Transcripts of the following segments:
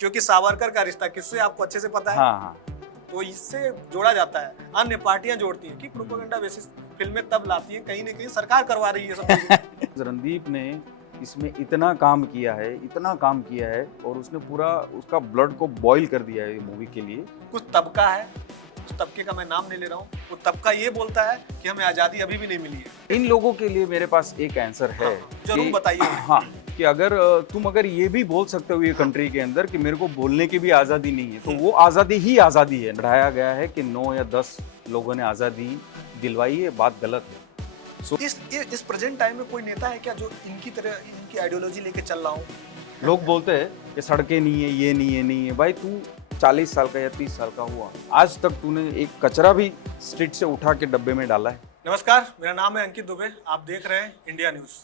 क्योंकि सावरकर का रिश्ता किससे आपको अच्छे से पता है। हाँ। तो इससे जोड़ा जाता है। अन्य पार्टियां जोड़ती हैं कि प्रोपेगेंडा बेसिस फिल्में तब लाती हैं, कहीं ना कहीं सरकार करवा रही है सब चीजें। रणदीप ने इसमें इतना काम किया है और उसने पूरा उसका ब्लड को बॉईल कर दिया है मूवी के लिए। कुछ तबका है, उस तबके का मैं नाम नहीं ले रहा हूँ, वो तबका ये बोलता है कि हमें आजादी अभी भी नहीं मिली है। इन लोगों के लिए मेरे पास एक आंसर है। जरूर बताइए। हाँ, कि अगर तुम ये भी बोल सकते हो ये कंट्री के अंदर कि मेरे को बोलने की भी आज़ादी नहीं है, तो वो आज़ादी ही आज़ादी है। बढ़ाया गया है कि 9 या 10 लोगों ने आज़ादी दिलवाई है, बात गलत है। इस प्रेजेंट टाइम में कोई नेता है क्या जो इनकी तरह इनकी आइडियोलॉजी लेके चल रहा हो? लोग बोलते हैं कि सड़कें नहीं है, ये नहीं है। भाई तू 40 साल का या 30 साल का हुआ, आज तक तूने एक कचरा भी स्ट्रीट से उठा के डब्बे में डाला है? नमस्कार, मेरा नाम है अंकित दुबे, आप देख रहे हैं इंडिया न्यूज़।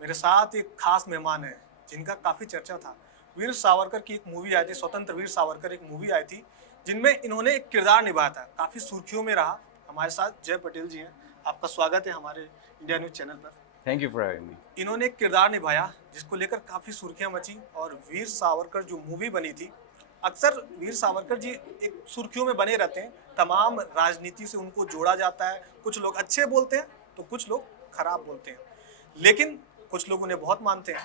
मेरे साथ एक खास मेहमान है जिनका काफ़ी चर्चा था। वीर सावरकर की एक मूवी आई थी, स्वतंत्र वीर सावरकर एक मूवी आई थी, जिनमें इन्होंने एक किरदार निभाया था, काफ़ी सुर्खियों में रहा। हमारे साथ जय पटेल जी हैं, आपका स्वागत है हमारे इंडिया न्यूज़ चैनल पर। Thank you for having me. इन्होंने एक किरदार निभाया जिसको लेकर काफ़ी सुर्खियाँ मची, और वीर सावरकर जो मूवी बनी थी, अक्सर वीर सावरकर जी एक सुर्खियों में बने रहते हैं। तमाम राजनीति से उनको जोड़ा जाता है। कुछ लोग अच्छे बोलते हैं तो कुछ लोग खराब बोलते हैं, लेकिन कुछ लोग उन्हें बहुत मानते हैं।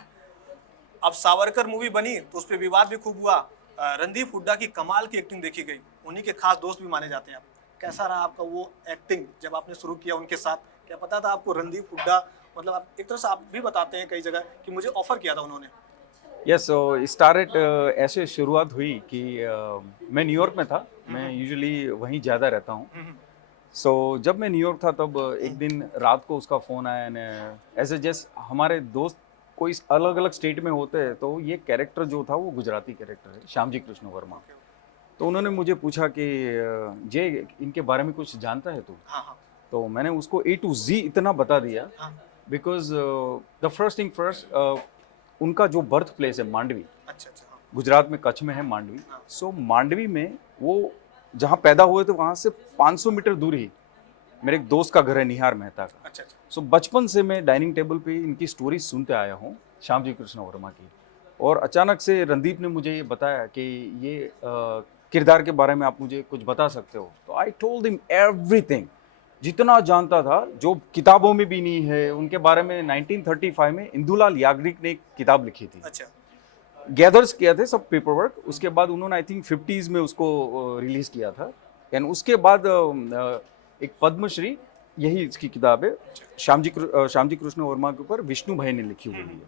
अब सावरकर मूवी बनी तो उस पर विवाद भी खूब हुआ। रणदीप हुड्डा की कमाल की एक्टिंग देखी गई, उन्हीं के खास दोस्त भी माने जाते हैं। आप कैसा रहा आपका वो एक्टिंग जब आपने शुरू किया उनके साथ? क्या पता था आपको रणदीप हुड्डा, मतलब आप एक तरह से आप भी बताते हैं कई जगह कि मुझे ऑफर किया था उन्होंने। यस, सो स्टार्ट ऐसे शुरुआत हुई कि मैं न्यूयॉर्क में था। मैं यूजुअली वहीं ज़्यादा रहता हूँ। सो जब मैं न्यूयॉर्क था तब एक दिन रात को उसका फ़ोन आया, ने एज ए जस्ट हमारे दोस्त कोई अलग अलग स्टेट में होते हैं, तो ये कैरेक्टर जो था वो गुजराती कैरेक्टर है, श्यामजी कृष्ण वर्मा। तो उन्होंने मुझे पूछा कि जय, इनके बारे में कुछ जानता है तू? हाँ। तो मैंने उसको A to Z इतना बता दिया, हाँ। Because the first thing first, उनका जो बर्थ प्लेस है मांडवी, अच्छा। हाँ। गुजरात में कच्छ में है मांडवी। हाँ। सो मांडवी में वो जहाँ पैदा हुए थे वहाँ से 500 मीटर दूर ही मेरे एक दोस्त का घर है, निहार मेहता का। अच्छा। सो बचपन से मैं डाइनिंग टेबल पे इनकी स्टोरी सुनते आया हूँ, श्यामजी कृष्ण वर्मा की। और अचानक से रणदीप ने मुझे ये बताया कि ये किरदार के बारे में आप मुझे कुछ बता सकते हो। तो आई टोल्ड हिम एवरीथिंग, जितना जानता था, जो किताबों में भी नहीं है उनके बारे में। 1935 में इंदुलाल याग्निक ने एक किताब लिखी थी। अच्छा। गैदर्स किया थे सब पेपर वर्क, उसके बाद उन्होंने आई थिंक 50s में उसको रिलीज किया था। एंड उसके बाद एक पद्मश्री, यही इसकी किताब है, श्यामजी कृष्ण वर्मा के ऊपर विष्णु भाई ने लिखी हुई है।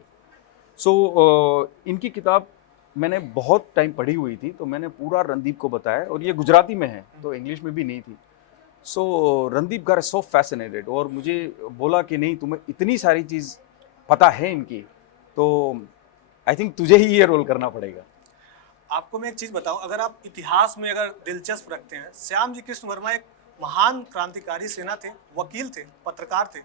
सो इनकी किताब मैंने बहुत टाइम पढ़ी हुई थी, तो मैंने पूरा रणदीप को बताया, और ये गुजराती में है तो इंग्लिश में भी नहीं थी। सो रणदीप गार सो फैसिनेटेड, और मुझे बोला कि नहीं, तुम्हें इतनी सारी चीज़ पता है इनकी, तो आई थिंक तुझे ही ये रोल करना पड़ेगा। आपको मैं एक चीज बताऊं, अगर आप इतिहास में अगर दिलचस्प रखते हैं, श्यामजी कृष्ण वर्मा एक महान क्रांतिकारी सेना थे, वकील थे, पत्रकार थे।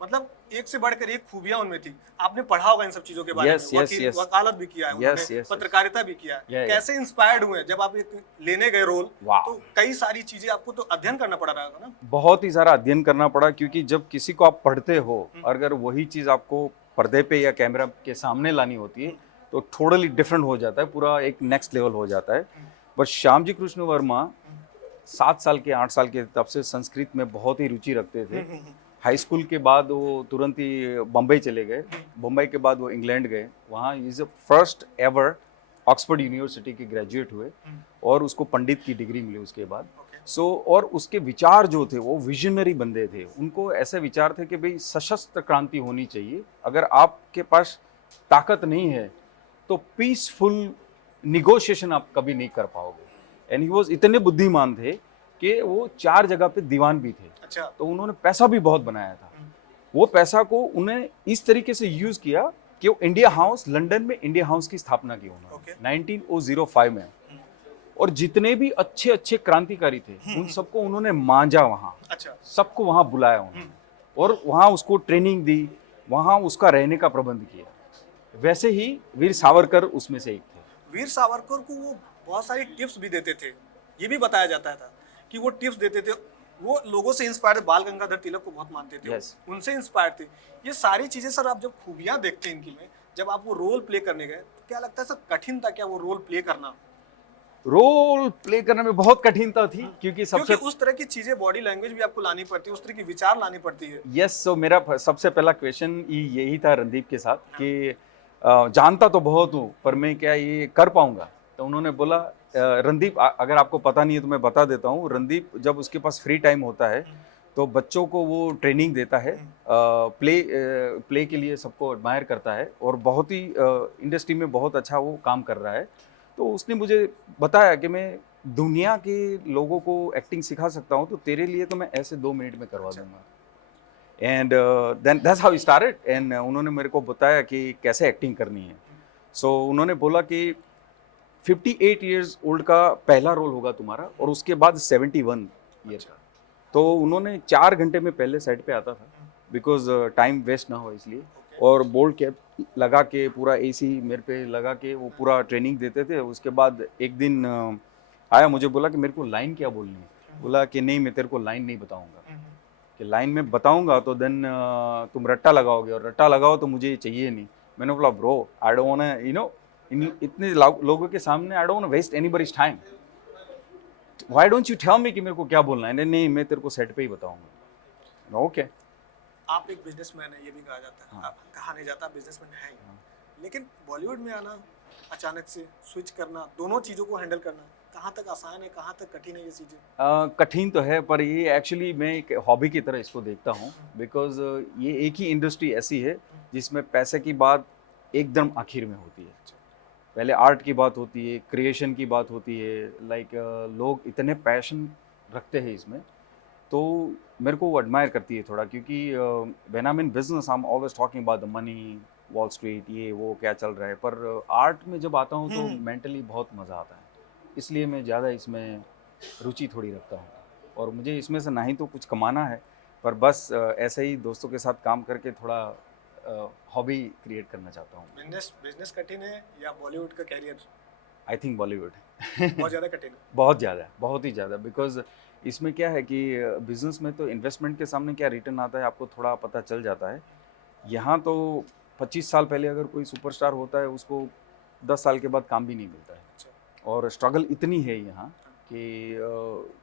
मतलब एक से बढ़कर एक खूबियां उनमें थी। आपने पढ़ा होगा इन सब चीजों के बारे में। वकालत भी किया है उन्होंने, पत्रकारिता भी किया है। कैसे इंस्पायर्ड हुए जब आप एक लेने गए रोल? तो कई सारी चीजें आपको तो अध्ययन करना पड़ा रहेगा ना? बहुत ही सारा अध्ययन करना पड़ा, क्योंकि जब किसी को आप पढ़ते हो, अगर वही चीज आपको पर्दे पे या कैमरा के सामने लानी होती है तो थोड़ली डिफरेंट हो जाता है, पूरा एक नेक्स्ट लेवल हो जाता है। बट श्यामजी कृष्ण वर्मा 7 साल के 8 साल के तब से संस्कृत में बहुत ही रुचि रखते थे। हाई स्कूल के बाद वो तुरंत ही बम्बई चले गए, बम्बई के बाद वो इंग्लैंड गए, वहाँ is first ever Oxford university के ग्रेजुएट हुए, और उसको पंडित की डिग्री मिली उसके बाद। और उसके विचार जो थे वो विजनरी बंदे थे। उनको ऐसे विचार थे कि भाई सशस्त्र क्रांति होनी चाहिए, अगर आपके पास ताकत नहीं है तो पीसफुल निगोशिएशन आप कभी नहीं कर पाओगे। एंड ही वाज इतने बुद्धिमान थे कि वो 4 जगह पे दीवान भी थे। अच्छा। तो उन्होंने पैसा भी बहुत बनाया था। वो पैसा को उन्हें इस तरीके से यूज किया कि वो इंडिया हाउस, लंदन में इंडिया हाउस की स्थापना की उन्होंने 1905 में। और जितने भी अच्छे अच्छे क्रांतिकारी थे उन सबको उन्होंने मांझा वहाँ। अच्छा। सबको वहाँ बुलाया उन्होंने, और वहाँ उसको ट्रेनिंग दी, वहाँ उसका रहने का प्रबंध किया। वैसे ही वीर सावरकर उसमें से एक थे। वीर सावरकर को वो बहुत सारी टिप्स भी देते थे, ये भी बताया जाता था कि वो टिप्स देते थे। वो लोगों से इंस्पायर, बाल गंगाधर तिलक को बहुत मानते थे। उनसे इंस्पायर थे। ये सारी चीजें सर, आप जब खूबियां देखते हैं इनकी में, जब आप वो रोल प्ले करने गए तो क्या लगता है सर, कठिन था क्या वो रोल प्ले करना? रोल प्ले करने में बहुत कठिनता थी क्योंकि क्योंकि सबसे उस तरह की चीजें, बॉडी लैंग्वेज भी आपको लानी पड़ती है, उस तरह की विचार लानी पड़ती है। यस, सो मेरा सबसे पहला क्वेश्चन यही था रणदीप के साथ कि जानता तो बहुत हूँ पर मैं क्या ये कर पाऊंगा? तो उन्होंने बोला रणदीप अगर आपको पता नहीं है तो मैं बता देता हूँ, रणदीप जब उसके पास फ्री टाइम होता है तो बच्चों को वो ट्रेनिंग देता है, प्ले के लिए सबको एडमायर करता है और बहुत ही इंडस्ट्री में बहुत अच्छा वो काम कर रहा है। तो उसने मुझे बताया कि मैं दुनिया के लोगों को एक्टिंग सिखा सकता हूँ, तो तेरे लिए तो मैं ऐसे 2 मिनट में करवा दूंगा। And then that's how we started. And उन्होंने मेरे को बताया कि कैसे एक्टिंग करनी है। सो उन्होंने बोला कि 58 ईयर्स ओल्ड का पहला रोल होगा तुम्हारा और उसके बाद 71 ईयर का। तो उन्होंने 4 घंटे में पहले सेट पे आता था बिकॉज टाइम वेस्ट ना हो इसलिए, और बोल्ड कैप लगा के पूरा एसी मेरे पे लगा के वो पूरा ट्रेनिंग देते थे। उसके बाद एक दिन आया, मुझे बोला कि मेरे को लाइन क्या बोलनी है। बोला कि नहीं, मैं तेरे को लाइन नहीं बताऊंगा, कि लाइन में बताऊंगा तो देन तुम रट्टा लगाओगे और रट्टा लगाओ तो मुझे चाहिए नहीं। मैंने बोला bro I don't want you know इतने लोगों के सामने I don't want waste anybody's time, why don't you tell me कि मेरे को क्या बोलना है। नहीं मैं तेरे को सेट पे ही बताऊंगा। ओके। आप एक बिजनेसमैन है, ये भी कहा जाता है। कहा नहीं जाता बिजनेसमैन है ही। लेकिन बॉलीवुड में आना, अचानक से स्विच करना, दोनों चीज़ों को हैंडल करना, कहाँ तक आसान है, कहाँ तक कठिन है ये चीज़ें? कठिन तो है पर ये एक्चुअली मैं एक हॉबी की तरह इसको देखता हूँ बिकॉज ये एक ही इंडस्ट्री ऐसी है जिसमें पैसे की बात एकदम आखिर में होती है। पहले आर्ट की बात होती है, क्रिएशन की बात होती है, लाइक लोग इतने पैशन रखते हैं इसमें, तो मेरे को वो एडमायर करती है थोड़ा, क्योंकि when I am in business I am always talking about the money, wall street, ये वो क्या चल रहा है, पर आर्ट में जब आता हूँ तो मेंटली बहुत मज़ा आता है। इसलिए मैं ज़्यादा इसमें रुचि थोड़ी रखता हूँ और मुझे इसमें से नहीं तो कुछ कमाना है, पर बस ऐसे ही दोस्तों के साथ काम करके थोड़ा हॉबी क्रिएट करना चाहता हूँ। बिजनेस बिजनेस कठिन है या बॉलीवुड का कैरियर आई थिंक बॉलीवुड बहुत ज़्यादा कठिन है? बहुत ज़्यादा, बहुत ही ज़्यादा, बिकॉज इसमें क्या है कि बिजनेस में तो इन्वेस्टमेंट के सामने क्या रिटर्न आता है आपको थोड़ा पता चल जाता है। यहाँ तो 25 साल पहले अगर कोई सुपरस्टार होता है उसको 10 साल के बाद काम भी नहीं मिलता है, और स्ट्रगल इतनी है यहाँ कि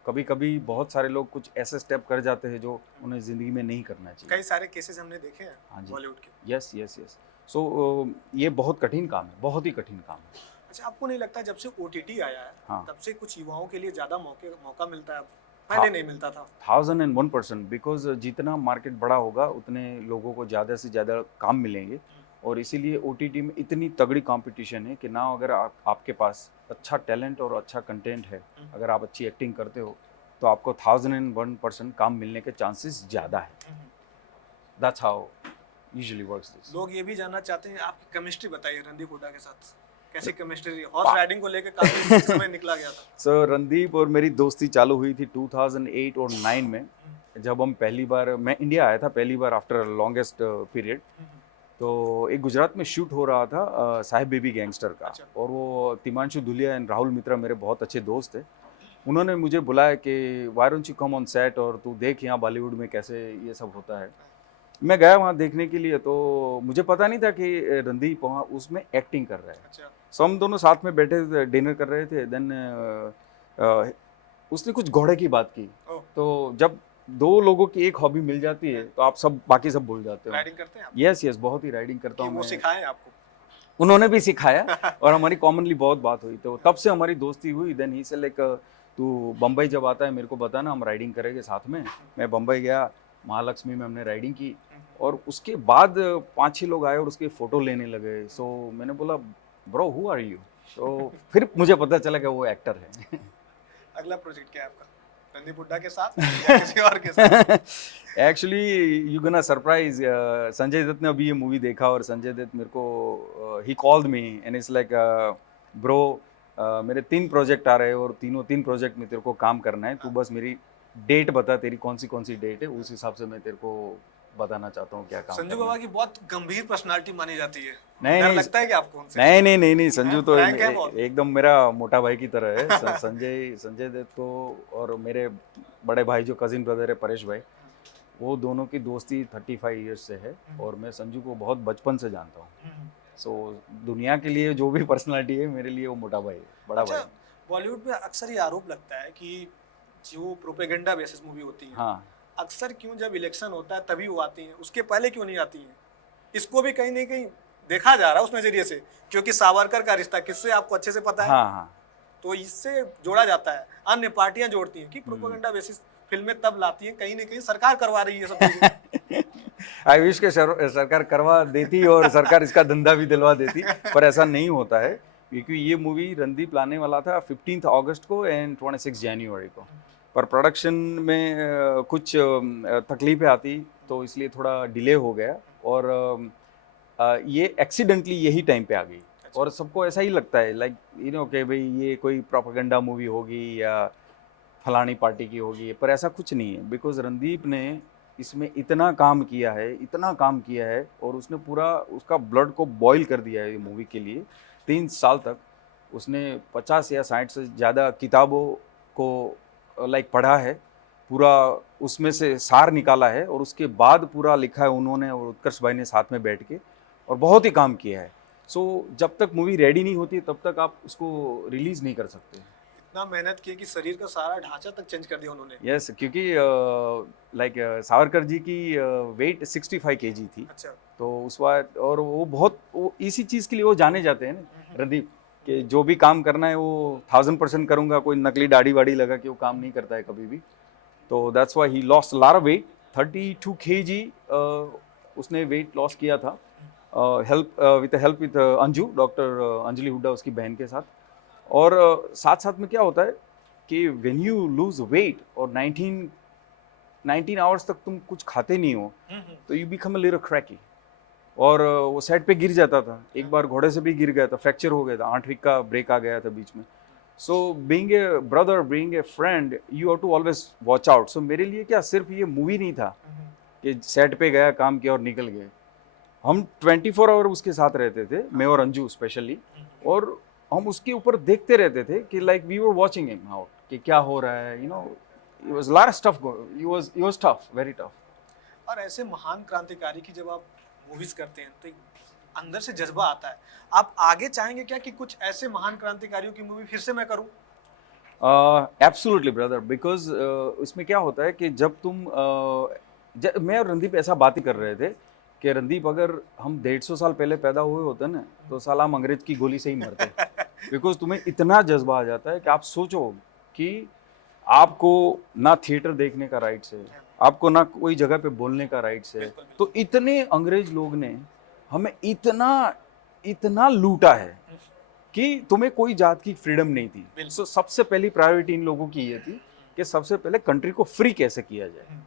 कभी कभी बहुत सारे लोग कुछ ऐसे स्टेप कर जाते हैं जो उन्हें ज़िंदगी में नहीं करना चाहिए। कई सारे केसेस हमने देखे हैं हाँ जी, बॉलीवुड के। Yes yes yes. सो ये बहुत कठिन काम है, बहुत ही कठिन काम है। अच्छा, आपको नहीं लगता जब से OTT आया है हाँ। तब से कुछ युवाओं के लिए ज़्यादा मौका मिलता है अब? पहले नहीं मिलता था। 1001%, बिकॉज जितना मार्केट बड़ा होगा उतने लोगों को ज़्यादा से ज़्यादा काम मिलेंगे, और इसीलिए OTT में इतनी तगड़ी कंपटीशन है कि ना अगर आपके पास अच्छा टैलेंट और अच्छा कंटेंट है, अगर आप अच्छी एक्टिंग करते हो तो आपको 1001% काम मिलने के चांसेस ज़्यादा है। That's how usually works this. लोग ये भी जानना चाहते हैं, आपकी केमिस्ट्री बताइए रणदीप हुड्डा के साथ। कैसी केमिस्ट्री? हॉर्स राइडिंग को लेकर काफी समय निकला गया था। सो रणदीप और मेरी दोस्ती चालू हुई थी 2008 और 9 में, जब हम पहली बार, मैं इंडिया आया था पहली बार आफ्टर लॉन्गेस्ट पीरियड। तो एक गुजरात में शूट हो रहा था साहिब बेबी गैंगस्टर का, और वो तिमांशु धुलिया एंड राहुल मित्रा मेरे बहुत अच्छे दोस्त थे। उन्होंने मुझे बुलाया कि why don't you come on set और तू देख यहाँ बॉलीवुड में कैसे ये सब होता है। मैं गया वहाँ देखने के लिए, तो मुझे पता नहीं था कि रणदीप वहाँ उसमें एक्टिंग कर रहा है। सो हम दोनों साथ में बैठे डिनर कर रहे थे। देन उसने कुछ घोड़े की बात की। तो जब दो लोगों की एक हॉबी मिल जाती है तो आप सब बाकी सब भूल जाते हो। राइडिंग करते हैं आप? यस यस, बहुत ही राइडिंग करता हूँ वो मैं। सिखाए आपको? उन्होंने भी सिखाया और हमारी कॉमनली बहुत बात हुई, तो तब से हमारी दोस्ती हुई। देन ही से लाइक तू बम्बई जब आता है मेरे को बताना, हम राइडिंग करेंगे साथ में। मैं बम्बई गया, महालक्ष्मी में हमने राइडिंग की, और उसके बाद 5-6 लोग आए और उसके फ़ोटो लेने लगे। सो मैंने बोला ब्रो हु आर यू? तो फिर मुझे पता चला कि वो एक्टर है। अगला प्रोजेक्ट क्या है आपका? रणदीप हुड्डा के साथ या किसी और के साथ? Actually you gonna surprise, Sanjay Dutt ने अभी ये मूवी देखा और संजय दत्त मेरे को he called me and it's like bro मेरे 3 प्रोजेक्ट आ रहे हैं और तीन प्रोजेक्ट में तेरे को काम करना है, तू बस मेरी डेट बता, तेरी कौन सी डेट है, उस हिसाब से मैं तेरे को बताना चाहता हूँ क्या काम। संजू बाबा की बहुत गंभीर पर्सनालिटी मानी जाती है। नहीं डर नहीं लगता है कि आपको उनसे? नहीं, संजू तो फ्रैंक है बहुत। एकदम मेरा मोटा भाई की तरह है। संजय दत्त को, और मेरे बड़े भाई जो कजिन ब्रदर है परेश भाई, वो दोनों की दोस्ती 35 ईयर्स से है, और मैं संजू को बहुत बचपन से जानता हूँ। सो दुनिया के लिए जो भी पर्सनालिटी है, मेरे लिए वो मोटा भाई है, बड़ा भाई अच्छा, है। बॉलीवुड में अक्सर ये आरोप लगता है कि जो प्रोपेगेंडा बेसिस मूवी होती है, हाँ अक्सर क्यों जब इलेक्शन होता है तभी वो आती हैं, उसके पहले क्यों नहीं आती हैं? इसको भी कहीं न कहीं देखा जा रहा है उस नज़रिए से, क्योंकि सावरकर का रिश्ता किससे आपको अच्छे से पता है। हाँ हाँ। तो इससे जोड़ा जाता है, अन्य पार्टियां जोड़ती हैं कि प्रोपेगेंडा बेसिस फिल्में तब लाती हैं, कहीं न कहीं सरकार करवा रही है सब चीजें। आई विश के सरकार करवा देती और सरकार इसका धंधा भी दिलवा देती, पर ऐसा नहीं होता है, क्योंकि ये मूवी रणदीप लाने वाला था 15 अगस्त को एंड 26 जनवरी को, पर प्रोडक्शन में कुछ तकलीफें आती, तो इसलिए थोड़ा डिले हो गया, और ये एक्सीडेंटली यही टाइम पे आ गई। और सबको ऐसा ही लगता है, लाइक यू नो कि भाई ये कोई प्रोपेगेंडा मूवी होगी या फलानी पार्टी की होगी, पर ऐसा कुछ नहीं है, बिकॉज रणदीप ने इसमें इतना काम किया है, इतना काम किया है, और उसने पूरा उसका ब्लड को बॉईल कर दिया है ये मूवी के लिए। 3 साल तक उसने 50 या 60 से ज़्यादा किताबों को लाइक पढ़ा है, पूरा उसमें से सार निकाला है, और उसके बाद पूरा लिखा है उन्होंने और उत्कर्ष भाई ने साथ में बैठ के, और बहुत ही काम किया है। सो जब तक मूवी रेडी नहीं होती तब तक आप उसको रिलीज़ नहीं कर सकते। इतना मेहनत की कि शरीर का सारा ढांचा तक चेंज कर दिया उन्होंने। यस, क्योंकि लाइक सावरकर जी की वेट 65 केजी थी, अच्छा। तो उस बार, और वो इसी चीज़ के लिए वो जाने जाते हैं ना रणदीप, कि जो भी काम करना है वो 1000% करूँगा, कोई नकली दाढ़ी वाड़ी लगा के वो काम नहीं करता है कभी भी। तो that's why he lost lot of weight, 32 KG उसने वेट लॉस किया था, help with Anju, doctor Anjali Hooda उसकी बहन के साथ। और साथ साथ में क्या होता है कि व्हेन यू लूज वेट और 19 आवर्स तक तुम कुछ खाते नहीं हो, तो you become a little cracky, और वो सेट पे गिर जाता था, एक बार घोड़े से भी गिर गया था, फ्रैक्चर हो गया था, 8 वीक का ब्रेक आ गया था बीच में। So being a brother, being a friend, you have to always watch out. So मेरे लिए क्या सिर्फ ये मूवी नहीं था कि सेट पे गया, काम किया और निकल गए, हम 24 आवर उसके साथ रहते थे, मैं और अंजू स्पेशली, और हम उसके ऊपर देखते रहते थे कि like we were watching him out, कि क्या हो रहा है, you know, it was lot of stuff, he was tough, very tough. और ऐसे महान क्रांतिकारी की जब आप मूवीज करते हैं तो एक अंदर से जज्बा आता है। आप आगे चाहेंगे क्या कि कुछ ऐसे महान क्रांतिकारियों की मूवी फिर से मैं करूं? एब्सोल्युटली ब्रदर, बिकॉज इसमें क्या होता है कि जब तुम मैं और रणदीप ऐसा बात ही कर रहे थे कि रणदीप, अगर हम 150 साल पहले पैदा हुए होते ना, तो साला हम अंग्रेज की गोली से ही मरते, बिकॉज तुम्हें इतना जज्बा आ जाता है कि आप सोचो कि आपको ना थिएटर देखने का राइट्स है, आपको ना कोई जगह पे बोलने का राइट्स है, तो इतने अंग्रेज लोग ने हमें इतना इतना लूटा है कि तुम्हें कोई जात की फ्रीडम नहीं थी। सो सबसे पहली प्रायोरिटी इन लोगों की ये थी कि सबसे पहले कंट्री को फ्री कैसे किया जाए।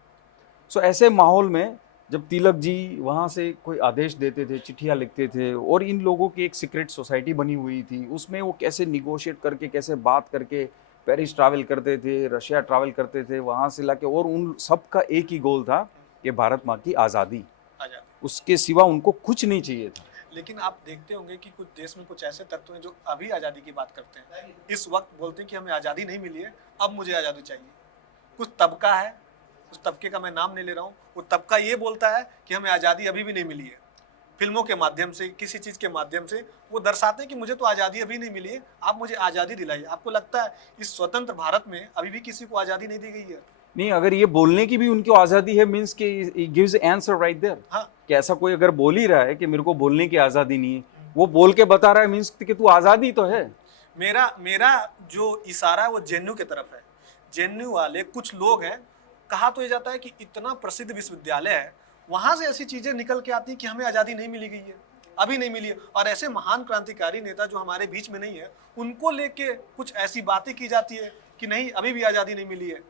सो ऐसे माहौल में जब तिलक जी वहाँ से कोई आदेश देते थे, चिट्ठियाँ लिखते थे, और इन लोगों की एक सीक्रेट सोसाइटी बनी हुई थी, उसमें वो कैसे निगोशिएट करके, कैसे बात करके पेरिस ट्रैवल करते थे, रशिया ट्रैवल करते थे, वहाँ से लाके, और उन सब का एक ही गोल था कि भारत माँ की आज़ादी, उसके सिवा उनको कुछ नहीं चाहिए था। लेकिन आप देखते होंगे कि कुछ देश में कुछ ऐसे तत्व हैं जो अभी आज़ादी की बात करते हैं, इस वक्त बोलते हैं कि हमें आज़ादी नहीं मिली है, अब मुझे आज़ादी चाहिए। कुछ तबका है, उस तबके का मैं नाम नहीं ले रहा हूँ, वो तबका ये बोलता है कि हमें आज़ादी अभी भी नहीं मिली है। फिल्मों के माध्यम से, किसी चीज़ के माध्यम से वो दर्शाते हैं कि मुझे तो आज़ादी अभी नहीं मिली है, आप मुझे आज़ादी दिलाइए। आपको लगता है इस स्वतंत्र भारत में अभी भी किसी को आज़ादी नहीं दी गई है? नहीं, अगर ये बोलने की भी उनको आज़ादी है, मीन्स कि it gives answer right there. हाँ, कि ऐसा कोई अगर बोल ही रहा है कि मेरे को बोलने की आज़ादी नहीं है, वो बोल के बता रहा है, मीन्स कि तू आज़ादी तो है। मेरा जो इशारा है वो जेएनयू की तरफ है। जेएनयू वाले कुछ लोग हैं, कहा तो ये जाता है कि इतना प्रसिद्ध विश्वविद्यालय है, वहाँ से ऐसी चीज़ें निकल के आती कि हमें आज़ादी नहीं मिली गई है, अभी नहीं मिली है। और ऐसे महान क्रांतिकारी नेता जो हमारे बीच में नहीं है, उनको लेके कुछ ऐसी बातें की जाती है कि नहीं, अभी भी आज़ादी नहीं मिली है।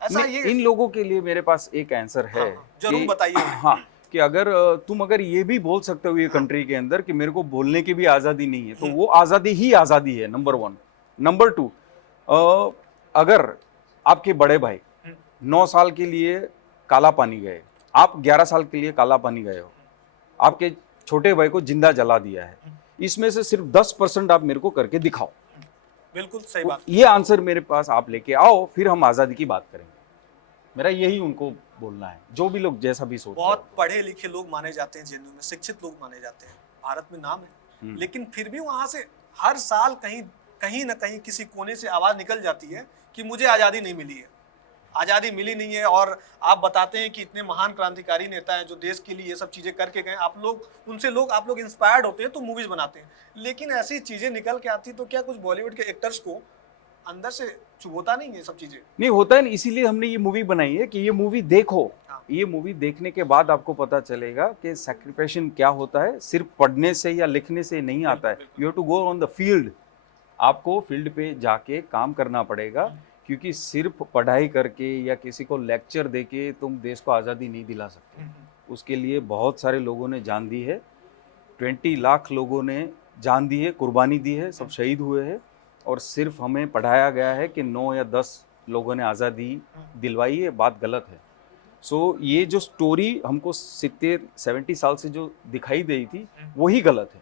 ऐसा ये इन लोगों के लिए मेरे पास एक आंसर है। हाँ, जरूर बताइए। हाँ, कि अगर तुम अगर ये भी बोल सकते हो ये कंट्री के अंदर कि मेरे को बोलने की भी आज़ादी नहीं है, तो वो आज़ादी ही आज़ादी है, नंबर 1। नंबर 2, अगर आपके बड़े भाई 9 साल के लिए काला पानी गए, आप 11 साल के लिए काला पानी गए हो, आपके छोटे भाई को जिंदा जला दिया है, इसमें से सिर्फ 10% आप मेरे को करके दिखाओ। बिल्कुल सही बात। ये आंसर मेरे पास आप लेके आओ, फिर हम आज़ादी की बात करेंगे। मेरा यही उनको बोलना है, जो भी लोग जैसा भी सोचते हैं। बहुत पढ़े लिखे लोग माने जाते हैं जेएनयू में, शिक्षित लोग माने जाते हैं, भारत में नाम है। लेकिन फिर भी वहां से हर साल कहीं कहीं ना कहीं किसी कोने से आवाज निकल जाती है कि मुझे आज़ादी नहीं मिली है, आज़ादी मिली नहीं है। और आप बताते हैं कि इतने महान क्रांतिकारी नेता हैं जो देश के लिए ये सब चीज़ें करके गए, आप लोग उनसे आप लोग इंस्पायर्ड होते हैं तो मूवीज़ बनाते हैं, लेकिन ऐसी चीज़ें निकल के आती तो क्या कुछ बॉलीवुड के एक्टर्स को अंदर से चुभोता नहीं है सब चीज़ें? नहीं होता है ना, इसीलिए हमने ये मूवी बनाई है कि ये मूवी देखो। हाँ। ये मूवी देखने के बाद आपको पता चलेगा कि सैक्रिफिकेशन क्या होता है। सिर्फ पढ़ने से या लिखने से नहीं आता है, बिल्कुल। You have to go on the field. आपको फील्ड पे जाके काम करना पड़ेगा, क्योंकि सिर्फ पढ़ाई करके या किसी को लेक्चर देके तुम देश को आज़ादी नहीं दिला सकते। उसके लिए बहुत सारे लोगों ने जान दी है, 20 लाख लोगों ने जान दी है, कुर्बानी दी है, सब शहीद हुए हैं। और सिर्फ हमें पढ़ाया गया है कि 9 या 10 लोगों ने आज़ादी दिलवाई है, बात गलत है। सो ये जो स्टोरी हमको 70-70 साल से जो दिखाई दी थी वही गलत है।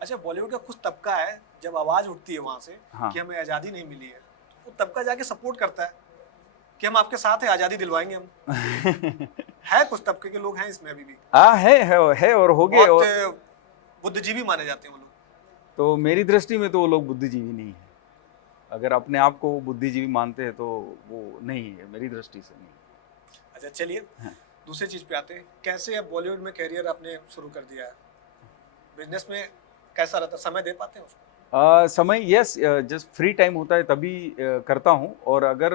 अच्छा, बॉलीवुड का कुछ तबका है जब आवाज़ उठती है वहाँ से हाँ। कि हमें आज़ादी नहीं मिली है, वो तबका जाके सपोर्ट करता है कि हम आपके साथ हैं, आज़ादी दिलवाएंगे हम। है कुछ तबके के लोग हैं इसमें अभी भी, हाँ है और हो गए। और बहुत बुद्धिजीवी माने जाते हैं वो लोग। तो मेरी दृष्टि में तो वो लोग बुद्धिजीवी नहीं है। अगर अपने आप को बुद्धिजीवी मानते हैं तो वो नहीं है, मेरी दृष्टि से नहीं। अच्छा चलिए, हाँ। दूसरी चीज़ पे आते हैं। कैसे अब बॉलीवुड में कैरियर आपने शुरू कर दिया है, बिजनेस में कैसा रहता, समय दे पाते हैं उसको? समय यस, जस्ट फ्री टाइम होता है तभी करता हूँ। और अगर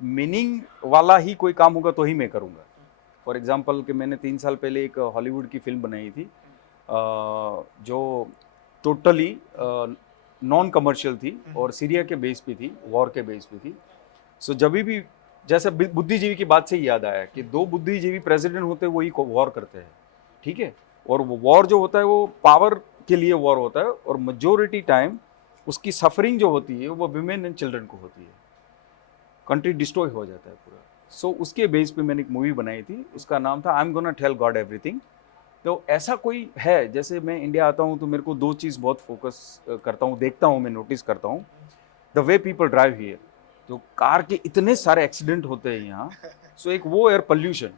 मीनिंग वाला ही कोई काम होगा तो ही मैं करूँगा। फॉर एग्जांपल कि मैंने 3 साल पहले एक हॉलीवुड की फिल्म बनाई थी जो टोटली नॉन कमर्शियल थी और सीरिया के बेस पे थी, वॉर के बेस पे थी। सो जब भी जैसे बुद्धिजीवी की बात से ही याद आया कि 2 बुद्धिजीवी प्रेसिडेंट होते हैं वही वॉर करते हैं, ठीक है। और वो वॉर जो होता है वो पावर के लिए वॉर होता है, और मेजोरिटी टाइम उसकी सफरिंग जो होती है वो विमेन एंड चिल्ड्रन को होती है, कंट्री डिस्ट्रॉय हो जाता है पूरा। सो उसके बेस पे मैंने एक मूवी बनाई थी, उसका नाम था I am gonna tell God everything. तो ऐसा कोई है, जैसे मैं इंडिया आता हूँ तो मेरे को 2 चीज़ बहुत फोकस करता हूँ, देखता हूँ, मैं नोटिस करता हूँ। The way people drive here, तो कार के इतने सारे एक्सीडेंट होते हैं यहाँ। सो एक वो एयर पोल्यूशन,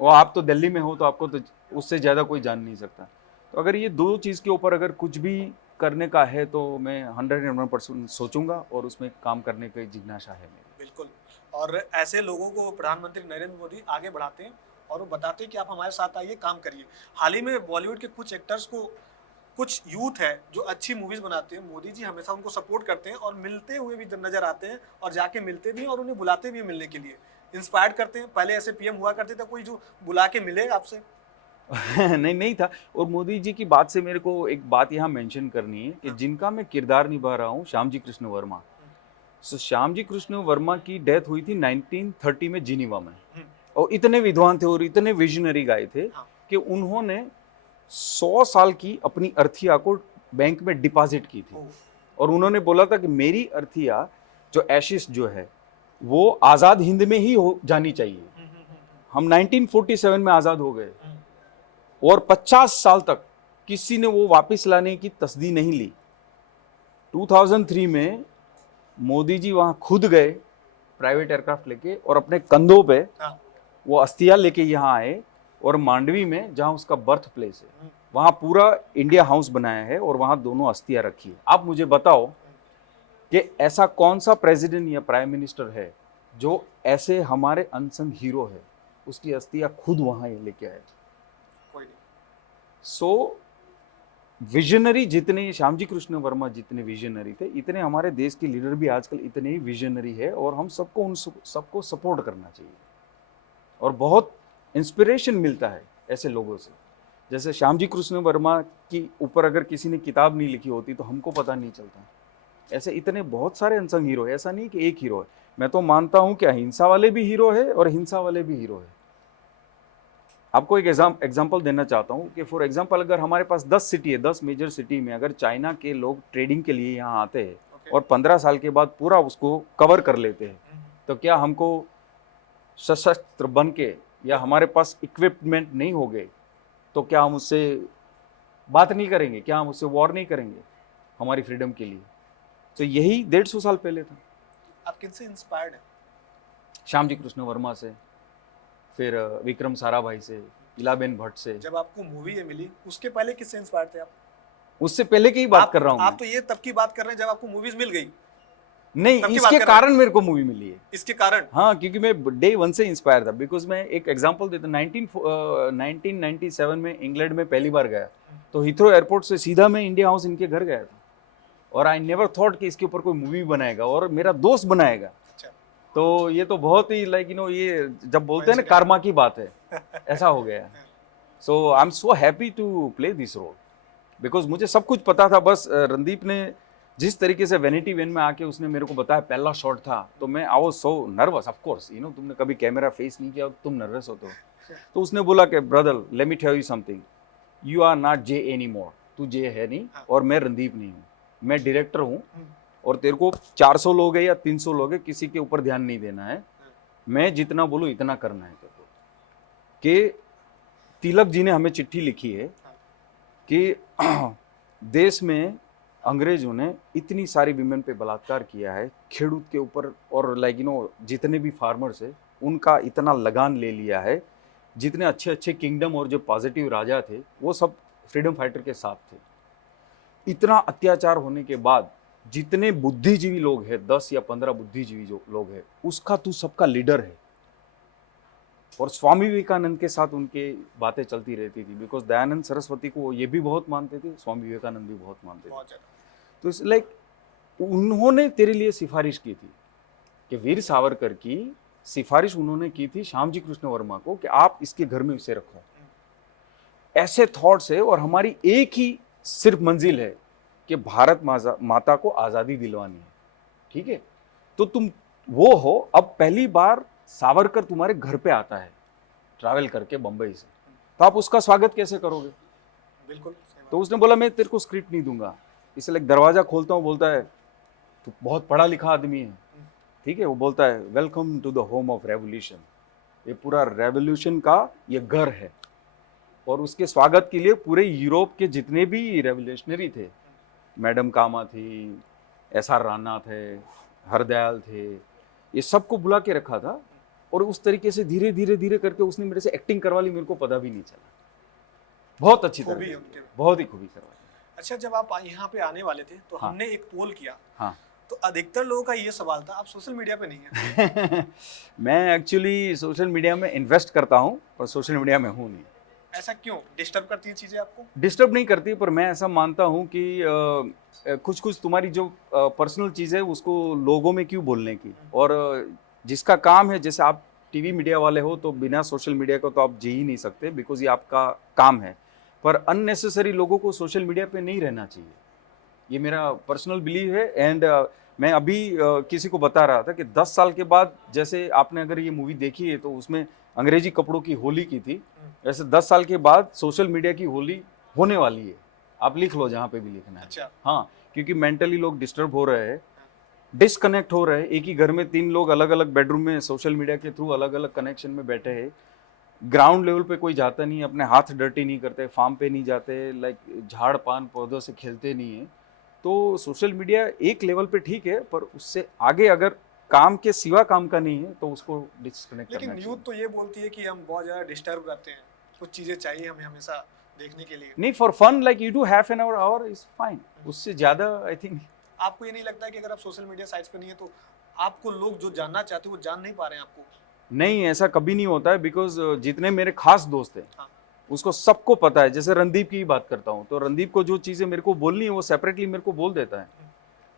वो आप तो दिल्ली में हो तो आपको तो उससे ज़्यादा कोई जान नहीं सकता। तो अगर ये 2 चीज़ के ऊपर अगर कुछ भी करने का है तो मैं 101% सोचूंगा और उसमें काम करने की जिज्ञासा है मेरी। बिल्कुल। और ऐसे लोगों को प्रधानमंत्री नरेंद्र मोदी आगे बढ़ाते हैं और वो बताते हैं कि आप हमारे साथ आइए, काम करिए। हाल ही में बॉलीवुड के कुछ एक्टर्स को, कुछ यूथ है जो अच्छी मूवीज बनाते हैं, मोदी जी हमेशा उनको सपोर्ट करते हैं और मिलते हुए भी नजर आते हैं, और जाके मिलते भी हैं और उन्हें बुलाते भी हैं मिलने के लिए, इंस्पायर करते हैं। पहले ऐसे पीएम हुआ करते थे कोई जो बुला के मिले आपसे? नहीं था। और मोदी जी की बात से मेरे को एक बात यहाँ मेंशन करनी है कि जिनका मैं किरदार निभा रहा हूँ, श्याम जी कृष्ण वर्मा। सो श्याम जी कृष्ण वर्मा की डेथ हुई थी 1930 में जिनीवा में। और इतने विद्वान थे और इतने विजनरी गाय थे कि उन्होंने 100 साल की अपनी अर्थिया को बैंक में डिपॉजिट की थी। और उन्होंने बोला था कि मेरी अर्थिया जो एशिस जो है वो आज़ाद हिंद में ही हो जानी चाहिए। हम 1947 में आज़ाद हो गए और 50 साल तक किसी ने वो वापस लाने की तस्दी नहीं ली। 2003 में मोदी जी वहाँ खुद गए प्राइवेट एयरक्राफ्ट लेके और अपने कंधों पे वो अस्थियां लेके यहाँ आए, और मांडवी में जहाँ उसका बर्थ प्लेस है वहाँ पूरा इंडिया हाउस बनाया है और वहाँ दोनों अस्थियां रखी है। आप मुझे बताओ कि ऐसा कौन सा प्रेसिडेंट या प्राइम मिनिस्टर है जो ऐसे हमारे अनसंग हीरो है उसकी अस्थियां खुद वहाँ लेके आए? कोई नहीं। सो विजनरी जितने श्याम जी कृष्ण वर्मा जितने विजनरी थे, इतने हमारे देश के लीडर भी आजकल इतने ही विजनरी है, और हम सबको उन सबको सपोर्ट करना चाहिए। और बहुत इंस्पिरेशन मिलता है ऐसे लोगों से। जैसे श्याम जी कृष्ण वर्मा की ऊपर अगर किसी ने किताब नहीं लिखी होती तो हमको पता नहीं चलता। ऐसे इतने बहुत सारे अनसंग हीरो है, ऐसा नहीं कि एक हीरो है। मैं तो मानता हूँ कि अहिंसा वाले भी हीरो है और हिंसा वाले भी हीरो है। आपको एक एग्जाम्पल देना चाहता हूँ कि फॉर एग्जाम्पल अगर हमारे पास 10 सिटी है, 10 मेजर सिटी में अगर चाइना के लोग ट्रेडिंग के लिए यहाँ आते हैं और 15 साल के बाद पूरा उसको कवर कर लेते हैं, तो क्या हमको सशस्त्र बन के या हमारे पास इक्विपमेंट नहीं हो गए तो क्या हम उससे बात नहीं करेंगे? क्या हम उससे वॉर नहीं करेंगे हमारी फ्रीडम के लिए? तो यही 150 साल पहले था। आप किनसे इंस्पायर्ड हैं? श्याम जी कृष्ण वर्मा से, फिर विक्रम साराभाई से, इलाबेन भट्ट से। जब आपको मूवी ये मिली उसके पहले किससे इंस्पायर थे आप? उससे पहले की ही बात कर रहा हूँ आप तो ये तब की बात कर रहे हैं जब आपको मूवीज मिल गई। नहीं, तब की बात इसके कर रहे कारण मेरे को मूवी मिली है। इसके कारण? हाँ, क्योंकि मैं डे वन से इंस्पायर था। बिकॉज मैं एक एग्जांपल देता हूँ, 1997 में इंग्लैंड में पहली बार गया, तो हीथ्रो एयरपोर्ट से सीधा मैं इंडिया हाउस इनके घर गया था, और आई नेवर थॉट कि इसके ऊपर कोई मूवी बनाएगा और मेरा दोस्त बनाएगा। अच्छा। तो ये तो बहुत ही लाइक ये जब बोलते हैं ना कर्मा की बात है, ऐसा हो गया। So I am so happy to play this role, because मुझे सब कुछ पता था। बस रणदीप ने जिस तरीके से वैनिटी वैन में आके उसने मेरे को बताया पहला शॉट था, तो मैं I was so nervous. Of course तुमने कभी कैमरा फेस नहीं किया, तुम नर्वस होते हो। तो उसने बोला कि brother let me tell you something, you are not J any more, तू जे है नहीं और मैं रणदीप नहीं हूँ, मैं डायरेक्टर हूँ, और तेरे को 400 लोग है या 300 लोग है, किसी के ऊपर ध्यान नहीं देना है, मैं जितना बोलूँ इतना करना है तेरे को। कि तिलक जी ने हमें चिट्ठी लिखी है कि देश में अंग्रेजों ने इतनी सारी विमेन पे बलात्कार किया है, खेडूत के ऊपर, और जितने भी फार्मर्स है उनका इतना लगान ले लिया है, जितने अच्छे अच्छे किंगडम और जो पॉजिटिव राजा थे वो सब फ्रीडम फाइटर के साथ थे। इतना अत्याचार होने के बाद जितने बुद्धिजीवी लोग हैं, 10 या 15 बुद्धिजीवी जो लोग हैं, उसका तू सबका लीडर है। और स्वामी विवेकानंद के साथ उनके बातें चलती रहती थी, बिकॉज दयानंद सरस्वती को ये भी बहुत मानते थे, स्वामी विवेकानंद भी बहुत मानते थे। तो इट्स लाइक उन्होंने तेरे लिए सिफारिश की थी, कि वीर सावरकर की सिफारिश उन्होंने की थी श्यामजी कृष्ण वर्मा को, कि आप इसके घर में इसे रखो। ऐसे थॉट्स है, और हमारी एक ही सिर्फ मंजिल है कि भारत माता को आज़ादी दिलवानी है। ठीक है, तो तुम वो हो। अब पहली बार सावरकर तुम्हारे घर पे आता है ट्रैवल करके बंबई से, तो आप उसका स्वागत कैसे करोगे? बिल्कुल। तो उसने बोला मैं तेरे को स्क्रिप्ट नहीं दूंगा। इसलिए दरवाजा खोलता हूँ, बोलता है तू बहुत पढ़ा लिखा आदमी है, ठीक है। वो बोलता है welcome to the home of revolution, ये पूरा रेवोल्यूशन का ये घर है, और उसके स्वागत के लिए पूरे यूरोप के जितने भी रेवोल्यूशनरी थे, मैडम कामा थी, एस.आर. राणा थे, हरदयाल थे, ये सबको बुला के रखा था। और उस तरीके से धीरे धीरे धीरे करके उसने मेरे से एक्टिंग करवा ली, मेरे को पता भी नहीं चला। बहुत अच्छी तरह, बहुत ही खूबी करवाई। अच्छा, जब आप यहाँ पे आने वाले थे तो हमने एक पोल किया। हाँ। तो अधिकतर लोगों का ये सवाल था, आप सोशल मीडिया पे नहीं है। मैं एक्चुअली सोशल मीडिया में इन्वेस्ट करता हूँ, पर सोशल मीडिया में हूँ नहीं। ऐसा क्यों? डिस्टर्ब करती है चीजें आपको? डिस्टर्ब नहीं करती, पर मैं ऐसा मानता हूँ कि कुछ कुछ तुम्हारी जो पर्सनल चीज़ है उसको लोगों में क्यों बोलने की। और जिसका काम है, जैसे आप टीवी मीडिया वाले हो, तो बिना सोशल मीडिया को तो आप जी ही नहीं सकते, बिकॉज ये आपका काम है। पर अननेसेसरी लोगों को सोशल मीडिया पे नहीं रहना चाहिए, ये मेरा पर्सनल बिलीव है। एंड मैं अभी किसी को बता रहा था कि 10 साल के बाद, जैसे आपने अगर ये मूवी देखी है तो उसमें अंग्रेजी कपड़ों की होली की थी, वैसे 10 साल के बाद सोशल मीडिया की होली होने वाली है। आप लिख लो जहाँ पे भी लिखना है। अच्छा। हाँ, क्योंकि मेंटली लोग डिस्टर्ब हो रहे हैं, डिसकनेक्ट हो रहे हैं। एक ही घर में 3 लोग अलग अलग बेडरूम में सोशल मीडिया के थ्रू अलग अलग कनेक्शन में बैठे हैं। ग्राउंड लेवल पे कोई जाता नहीं, अपने हाथ डर्टी नहीं करते, फार्म पे नहीं जाते, लाइक झाड़ पान पौधों से खेलते नहीं है। तो सोशल मीडिया एक लेवल पे ठीक है, पर उससे आगे अगर काम के सिवा काम का नहीं है तो उसको डिस्कनेक्ट करना चाहिए। लेकिन यूथ तो ये बोलती है कि हम बहुत ज़्यादा डिस्टर्ब रहते हैं, कुछ चीज़ें चाहिए हमें हमेशा देखने के लिए। नहीं, for fun like you do half an hour is fine, उससे ज़्यादा आई थिंक। आपको ये नहीं लगता है कि अगर आप सोशल मीडिया साइट्स पे नहीं है तो आपको लोग जो जानना चाहते हैं वो जान नहीं पा रहे हैं आपको? नहीं, ऐसा कभी नहीं होता है, बिकॉज जितने मेरे खास दोस्त हैं हाँ। उसको सबको पता है। जैसे रणदीप की बात करता हूँ, तो रणदीप को जो चीज़ें मेरे को बोलनी है वो सेपरेटली मेरे को बोल देता है।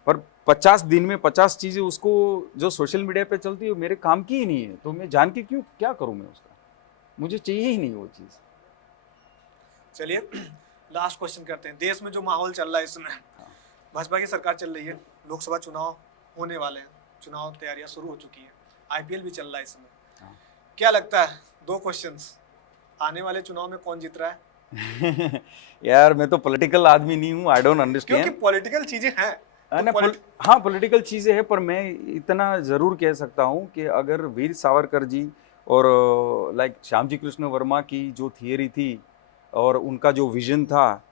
पर 50 दिन में 50 चीज़ें उसको जो सोशल मीडिया पे चलती है वो मेरे काम की ही नहीं है, तो मैं जान के क्यों क्या करूँ मैं उसका, मुझे चाहिए ही नहीं वो चीज़। चलिए लास्ट क्वेश्चन करते हैं। देश में जो माहौल चल रहा है इस समय, भाजपा की सरकार चल रही है, लोकसभा चुनाव होने वाले हैं, चुनाव तैयारियां शुरू हो चुकी हैं, आईपीएल भी चल रहा है इस समय। क्या लगता है, 2 क्वेश्चंस, आने वाले चुनाव में कौन जीत रहा है? यार मैं तो पॉलिटिकल आदमी नहीं हूँ, आई डोंट अंडरस्टैंड। क्योंकि पॉलिटिकल चीजें हैं हाँ, पॉलिटिकल चीज़ें हैं, पर मैं इतना ज़रूर कह सकता हूँ कि अगर वीर सावरकर जी और लाइक श्यामजी कृष्ण वर्मा की जो थियरी थी और उनका जो विजन था,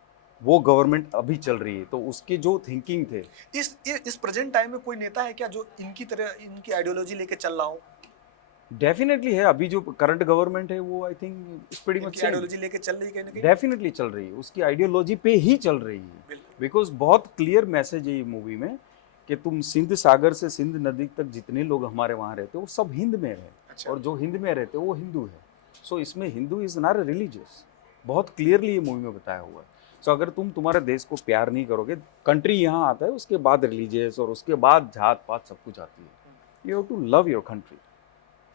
वो गवर्नमेंट अभी चल रही है, तो उसके जो थिंकिंग थे, इस प्रेजेंट टाइम में कोई नेता है क्या जो इनकी तरह इनकी आइडियोलॉजी लेके चल रहा हो? डेफिनेटली है। अभी जो करंट गवर्नमेंट है वो I think it's pretty much इनकी आइडियोलॉजी लेके चल रही है कहीं ना कहीं। डेफिनेटली चल रही है, उसकी आइडियोलॉजी पे ही चल रही है। बिल्कुल। बिकॉज बहुत क्लियर मैसेज है ये मूवी में कि तुम सिंध सागर से सिंध नदी तक जितने लोग हमारे वहाँ रहते हैं वो सब हिंद में है। अच्छा। और जो हिंद में रहते हैं वो हिंदू है। सो इसमें हिंदू इज नॉट रिलीजियस, बहुत क्लियरली ये मूवी में बताया हुआ है। सो अगर तुम तुम्हारे देश को प्यार नहीं करोगे, कंट्री यहाँ आता है, उसके बाद रिलीजियस और उसके बाद जात पात सब कुछ आती है। You have to love your country,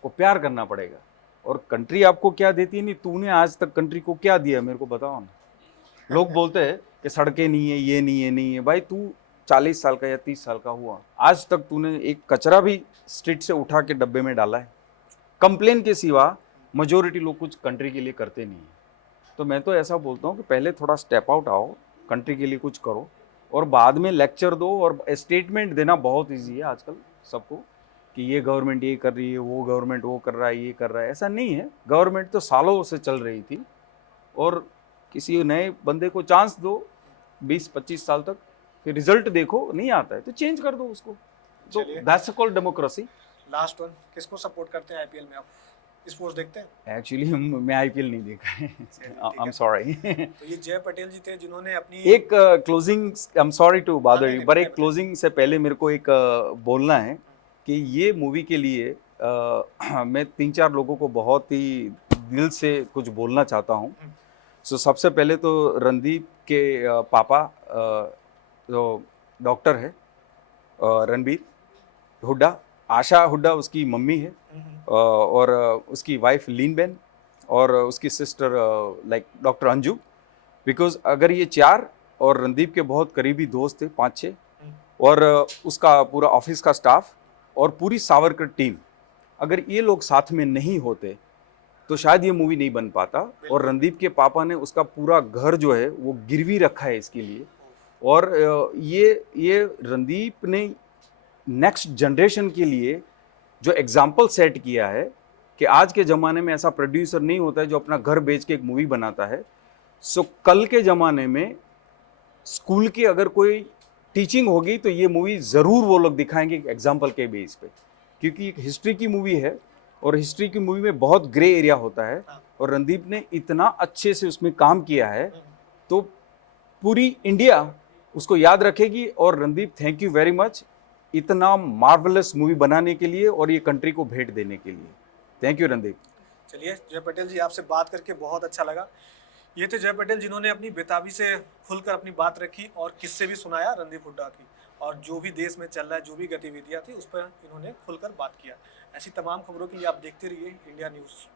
को प्यार करना पड़ेगा। और कंट्री आपको क्या देती है, नहीं तूने आज तक कंट्री को क्या दिया मेरे को बताओ ना। लोग बोलते हैं कि सड़कें नहीं है, ये नहीं है, नहीं है। भाई तू 40 साल का या 30 साल का हुआ, आज तक तूने एक कचरा भी स्ट्रीट से उठा के डब्बे में डाला है? कंप्लेन के सिवा मेजोरिटी लोग कुछ कंट्री के लिए करते नहीं है। तो मैं तो ऐसा बोलता हूँ कि पहले थोड़ा स्टेप आउट आओ, कंट्री के लिए कुछ करो, और बाद में लेक्चर दो। और स्टेटमेंट देना बहुत ईजी है आजकल सबको कि ये गवर्नमेंट ये कर रही है, वो गवर्नमेंट वो कर रहा है, ये कर रहा है। ऐसा नहीं है। गवर्नमेंट तो सालों से चल रही थी, और किसी नए बंदे को चांस दो 20-25 साल तक, फिर रिजल्ट देखो, नहीं आता है तो चेंज कर दो उसको। तो चलिए। That's called democracy. Last one, किसको सपोर्ट करते हैं आईपीएल में आप? स्पोर्ट्स देखते हैं? एक्चुअली मैं आईपीएल नहीं देखा है, आई एम सॉरी। तो ये जय पटेल जी थे जिन्होंने अपनी एक closing, I am sorry to bother नहीं, यू, नहीं, पर नहीं, एक क्लोजिंग से पहले मेरे को एक बोलना है कि ये मूवी के लिए मैं 3-4 लोगों को बहुत ही दिल से कुछ बोलना चाहता हूँ। सो सबसे पहले तो रणदीप के पापा जो डॉक्टर है, रणबीर हुड्डा, आशा हुड्डा उसकी मम्मी है, और उसकी वाइफ लीन बेन, और उसकी sister like doctor Anju. Because अगर ये 4 और रणदीप के बहुत करीबी दोस्त थे 5-6, और उसका पूरा ऑफिस का स्टाफ और पूरी सावरकर टीम, अगर ये लोग साथ में नहीं होते तो शायद ये मूवी नहीं बन पाता। और रणदीप के पापा ने उसका पूरा घर जो है वो गिरवी रखा है इसके लिए। और ये रणदीप ने नेक्स्ट जनरेशन के लिए जो एग्जाम्पल सेट किया है कि आज के ज़माने में ऐसा प्रोड्यूसर नहीं होता है जो अपना घर बेच के एक मूवी बनाता है। सो कल के ज़माने में स्कूल की अगर कोई टीचिंग होगी तो ये मूवी ज़रूर वो लोग दिखाएंगे एग्जाम्पल के बेस पे, क्योंकि एक हिस्ट्री की मूवी है और हिस्ट्री की मूवी में बहुत ग्रे एरिया होता है। और रणदीप ने इतना अच्छे से उसमें काम किया है तो पूरी इंडिया उसको याद रखेगी। और Randeep, thank you very much इतना मार्वलस मूवी बनाने के लिए और ये कंट्री को भेंट देने के लिए। Thank you Randeep. चलिए जय पटेल जी, आपसे बात करके बहुत अच्छा लगा। ये थे जय पटेल जिन्होंने अपनी बेताबी से खुलकर अपनी बात रखी और किस्से भी सुनाया रणदीप हुड्डा की, और जो भी देश में चल रहा है, जो भी गतिविधियां थी उस पर इन्होंने खुलकर बात किया। ऐसी तमाम खबरों के लिए आप देखते रहिए इंडिया न्यूज़।